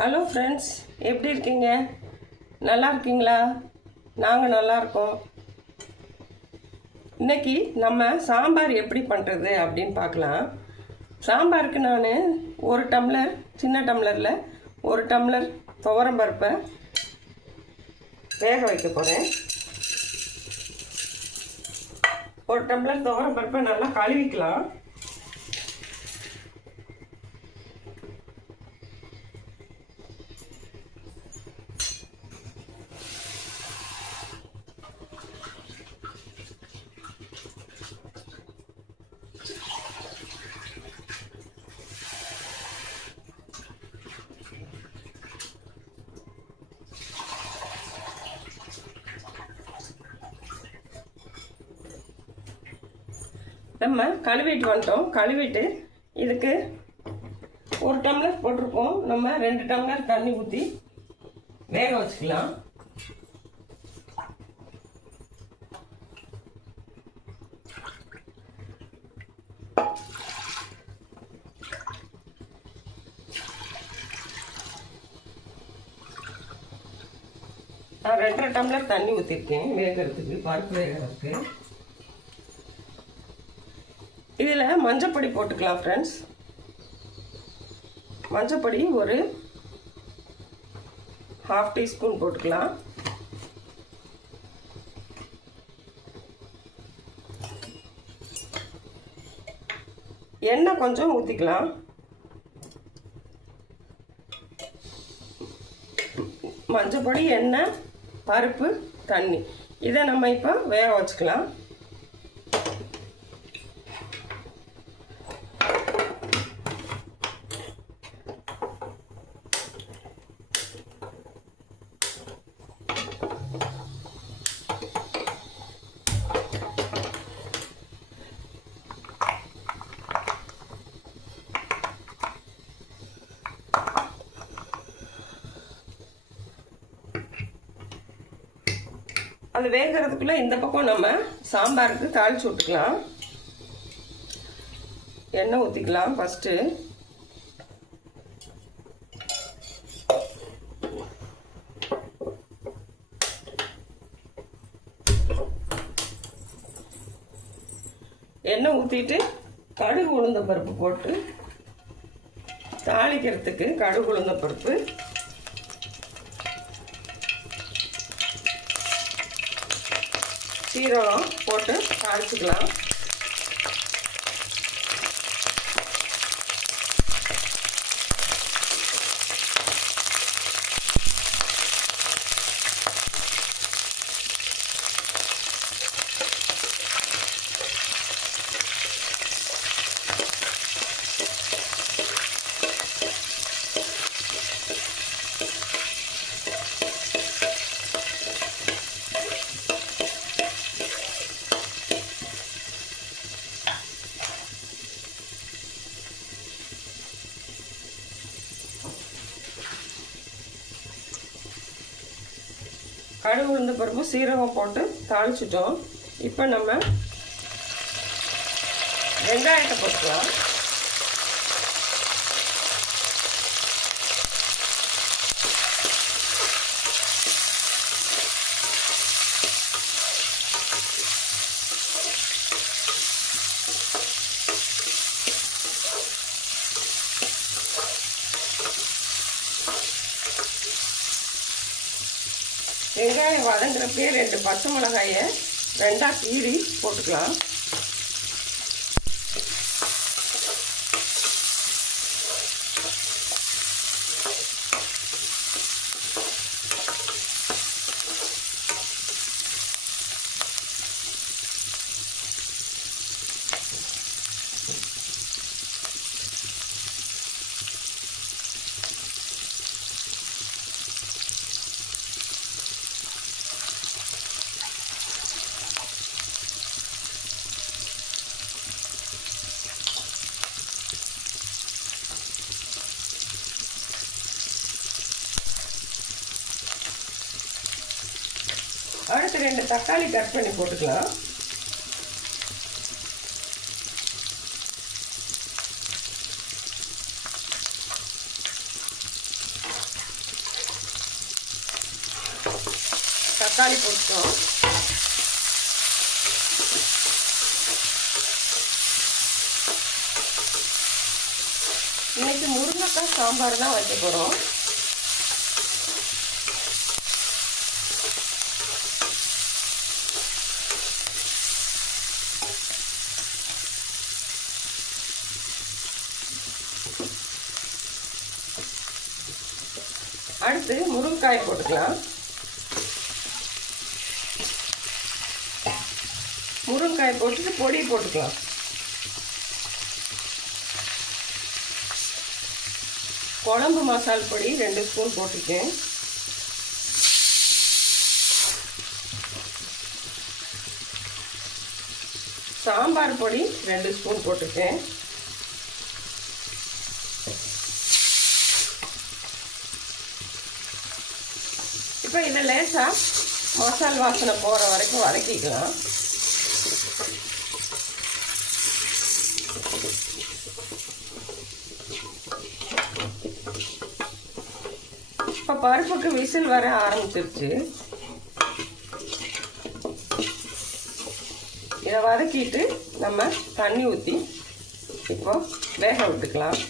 Hello friends எப்படி இருக்கீங்க? நல்லா இருக்கீங்களா? நாங்கள் நல்லா இருக்கோம். இன்னைக்கு நம்ம சாம்பார் எப்படி பண்ணுறது அப்படின்னு பார்க்கலாம். சாம்பாருக்கு நான் ஒரு டம்ளர் சின்ன டம்ளரில் ஒரு டம்ளர் துவரம் பருப்பை வேக வைக்க போகிறேன் ஒரு டம்ளர் துவரம் பருப்பை நல்லா கழுவிக்கலாம். நம்ம கழுவிட்டு வந்துட்டோம். கழுவிட்டு இதுக்கு ஒரு டம்ளர் போட்டிருக்கோம் நம்ம ரெண்டு டம்ளர் தண்ணி ஊற்றி வேக வச்சுக்கலாம். நான் ரெண்டரை டம்ளர் தண்ணி ஊற்றிருக்கேன் வேகிறதுக்கு பருப்பு வேகிறதுக்கு. இதில் மஞ்சப்பொடி போட்டுக்கலாம் ஃப்ரெண்ட்ஸ் மஞ்சப்பொடி ஒரு ஹாஃப் டீஸ்பூன் போட்டுக்கலாம். எண்ணெய் கொஞ்சம் ஊற்றிக்கலாம் மஞ்சப்பொடி எண்ணெய் பருப்பு தண்ணி. இதை நம்ம இப்போ வேக வச்சுக்கலாம். அது வேகிறதுக்குள்ளே இந்த பக்கம் நம்ம சாம்பாருக்கு தாளிச்சு விட்டுக்கலாம் எண்ணெய் ஊற்றிக்கலாம் ஃபஸ்ட்டு எண்ணெய் ஊற்றிட்டு கடுகு உளுந்த பருப்பு போட்டு தாளிக்கிறதுக்கு கடுகு உளுந்த பருப்பு சீரகம் போட்டு அரைச்சிக்கலாம். கடுகு பருப்பு சீரகம் போட்டு தாளிச்சிட்டோம். இப்போ நம்ம வெங்காயத்தை போட்டுக்கலாம். வெங்காயம் வதங்குறப்பே ரெண்டு பச்சை மிளகாயை ரெண்டாக கீறி போட்டுக்கலாம். ரெண்டு தக்காளி கட் பண்ணி போட்டுக்கலாம். தக்காளி போட்டோம் இன்னைக்கு முருங்கைக்காய் சாம்பார் தான் வைக்க போகிறோம் அடுத்து போட்டுக்கலாம். முருங்கைக்காய் போட்டுட்டு பொடி போட்டுக்கலாம். குழம்பு மசால் பொடி ரெண்டு ஸ்பூன் போட்டுக்கேன் சாம்பார் பொடி ரெண்டு ஸ்பூன் போட்டுக்கேன் இப்போ இதை லேசாக மசால் வாசனை போகிற வரைக்கும் வதக்கிக்கலாம். இப்போ பருப்புக்கு விசில் வர ஆரம்பிச்சிருச்சு. இதை வதக்கிட்டு நம்ம தண்ணி ஊற்றி இப்போ வேக விட்டுக்கலாம்.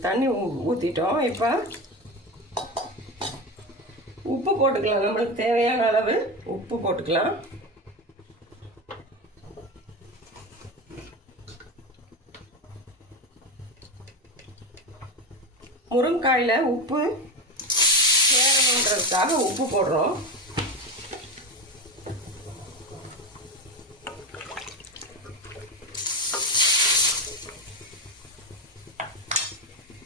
தண்ணி ஊ- இப்போ உப்பு போட்டுக்கலாம். நம்மளுக்கு தேவையான அளவு உப்பு போட்டுக்கலாம். முருங்காயில் உப்பு சேரணுன்றதுக்காக உப்பு போடுறோம்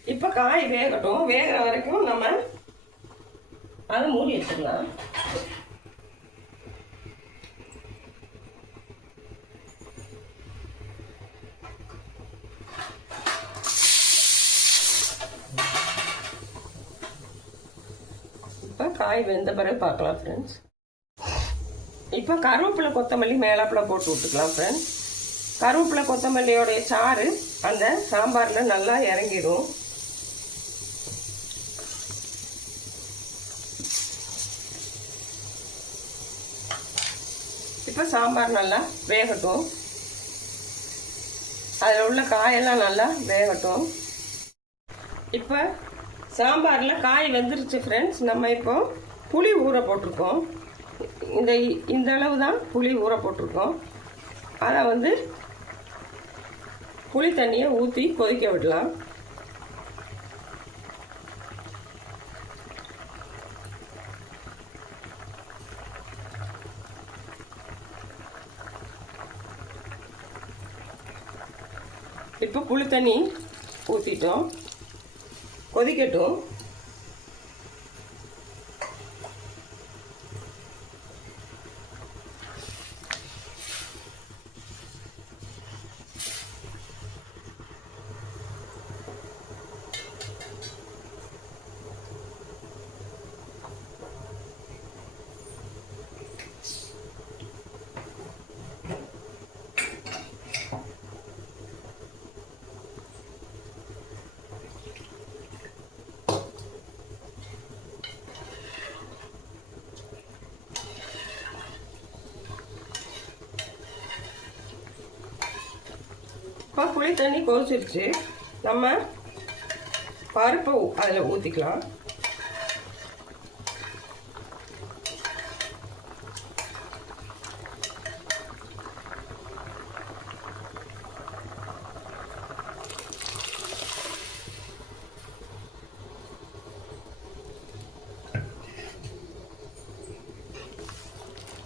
இப்போ காய் வேகட்டும் வேகிற வரைக்கும் நம்ம அதை மூடி வச்சிடலாம் இப்போ காய் வெந்த பிறகு பார்க்கலாம் ஃப்ரெண்ட்ஸ் இப்போ கருவேப்பிலை கொத்தமல்லி மேலாப்பில் போட்டு விட்டுக்கலாம் ஃப்ரெண்ட்ஸ் கருவேப்பிலை கொத்தமல்லியோடைய சாறு அந்த சாம்பாரில் நல்லா இறங்கிடும். இப்போ சாம்பார் நல்லா வேகட்டும். அதில் உள்ள காயெல்லாம் நல்லா வேகட்டும். இப்போ சாம்பாரில் காய் வெந்துருச்சு ஃப்ரெண்ட்ஸ் நம்ம இப்போ புளி ஊற போட்டிருக்கோம். இந்த இந்த அளவு தான் புளி ஊற போட்டிருக்கோம். அதை வந்து புளி தண்ணியை ஊற்றி கொதிக்க விடலாம். இப்போ புளி தண்ணி ஊற்றிட்டோம் கொதிக்கட்டும். இப்போ புளி தண்ணி கொதிச்சிருச்சு. நம்ம பருப்பை அதில் ஊற்றிக்கலாம்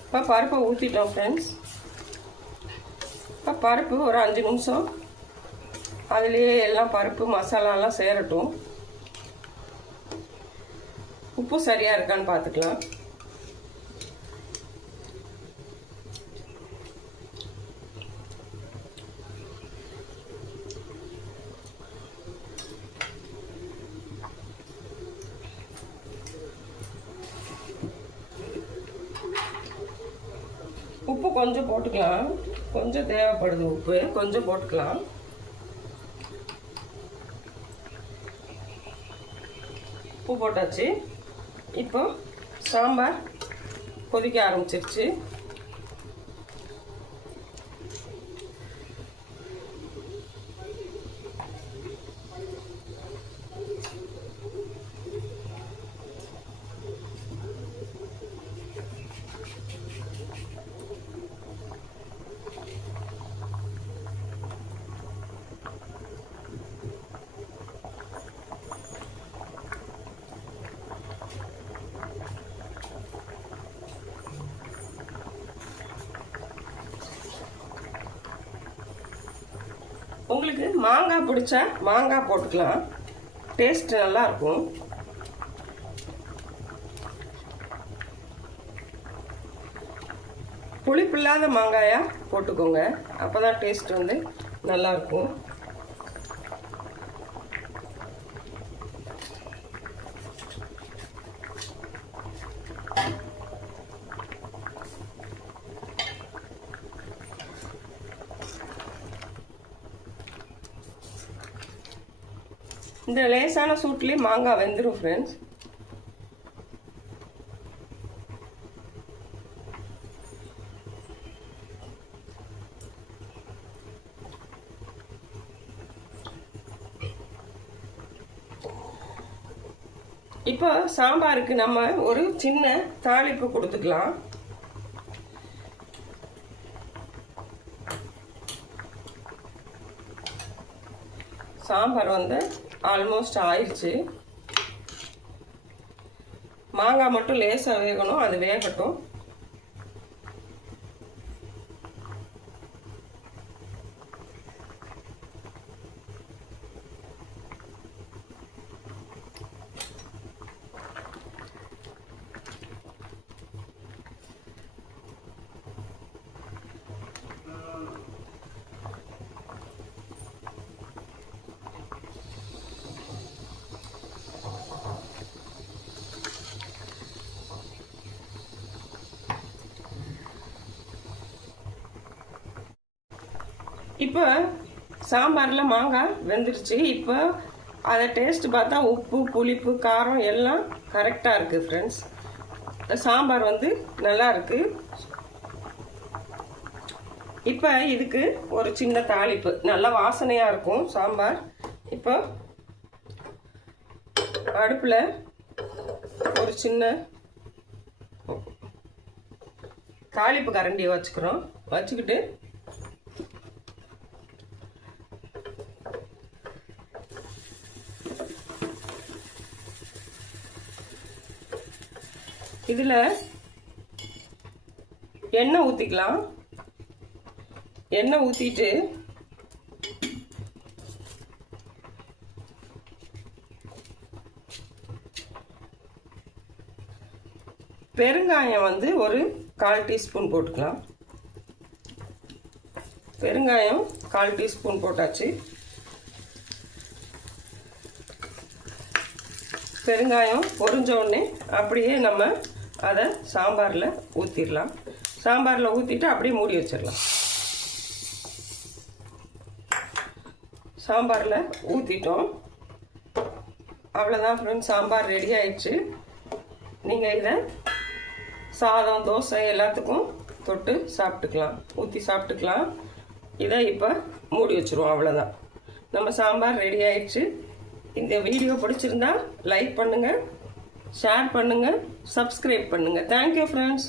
இப்போ பருப்பை ஊற்றிட்டோம் ஃப்ரெண்ட்ஸ் இப்போ பருப்பு ஒரு அஞ்சு நிமிஷம் அதுலேயே எல்லாம் பருப்பு மசாலாலாம் சேரட்டும். உப்பு சரியாக இருக்கான்னு பார்த்துக்கலாம் உப்பு கொஞ்சம் போட்டுக்கலாம். கொஞ்சம் தேவைப்படுது உப்பு கொஞ்சம் போட்டுக்கலாம். உப்பு போட்டாச்சு. இப்போ சாம்பார் கொதிக்க ஆரம்பிச்சிருச்சு. உங்களுக்கு மாங்காய் பிடிச்சா மாங்காய் போட்டுக்கலாம். டேஸ்ட் நல்லா இருக்கும் புளிப்பில்லாத மாங்காயா போட்டுக்கோங்க. அப்போ தான் டேஸ்ட் வந்து நல்லா இந்த லேசான சூட்லேயே மாங்காய் வெந்துடும் ஃப்ரெண்ட்ஸ் இப்போ சாம்பாருக்கு நம்ம ஒரு சின்ன தாளிப்பு கொடுத்துக்கலாம். சாம்பார் வந்து ஆல்மோஸ்ட் ஆயிடுச்சு மாங்காய் மட்டும் லேசாக வேகணும் அது வேகட்டும். இப்போ சாம்பாரில் மாங்காய் வெந்துருச்சு. இப்போ அதை டேஸ்ட் பார்த்தா உப்பு புளிப்பு காரம் எல்லாம் கரெக்டாக இருக்குது ஃப்ரெண்ட்ஸ் சாம்பார் வந்து நல்லா இருக்கு. இப்போ இதுக்கு ஒரு சின்ன தாளிப்பு. நல்ல வாசனையாக இருக்கும் சாம்பார். இப்போ அடுப்பில் ஒரு சின்ன தாளிப்பு கரண்டியை வச்சுக்கிறோம். வச்சுக்கிட்டு இதில் எண்ணெய் ஊற்றிக்கலாம் எண்ணெய் ஊற்றிட்டு பெருங்காயம் வந்து ஒரு கால் டீஸ்பூன் போட்டுக்கலாம். பெருங்காயம் கால் டீஸ்பூன் போட்டாச்சு. பெருங்காயம் பொறிஞ்ச உடனே அப்படியே நம்ம அதை சாம்பாரில் ஊற்றிடலாம் சாம்பாரில் ஊற்றிட்டு அப்படியே மூடி வச்சிடலாம். சாம்பாரில் ஊற்றிட்டோம் அவ்வளோதான் ஃப்ரெண்ட்ஸ் சாம்பார் ரெடி ஆயிடுச்சு. நீங்கள் இதை சாதம் தோசை எல்லாத்துக்கும் தொட்டு சாப்பிட்டுக்கலாம். ஊற்றி சாப்பிட்டுக்கலாம். இதை இப்போ மூடி வச்சுருவோம் அவ்வளோதான் நம்ம சாம்பார் ரெடி ஆயிடுச்சு. இந்த வீடியோ பிடிச்சிருந்தா லைக் பண்ணுங்கள் ஷேர் பண்ணுங்கள் சப்ஸ்கிரைப் பண்ணுங்கள் தேங்க்யூ ஃப்ரெண்ட்ஸ்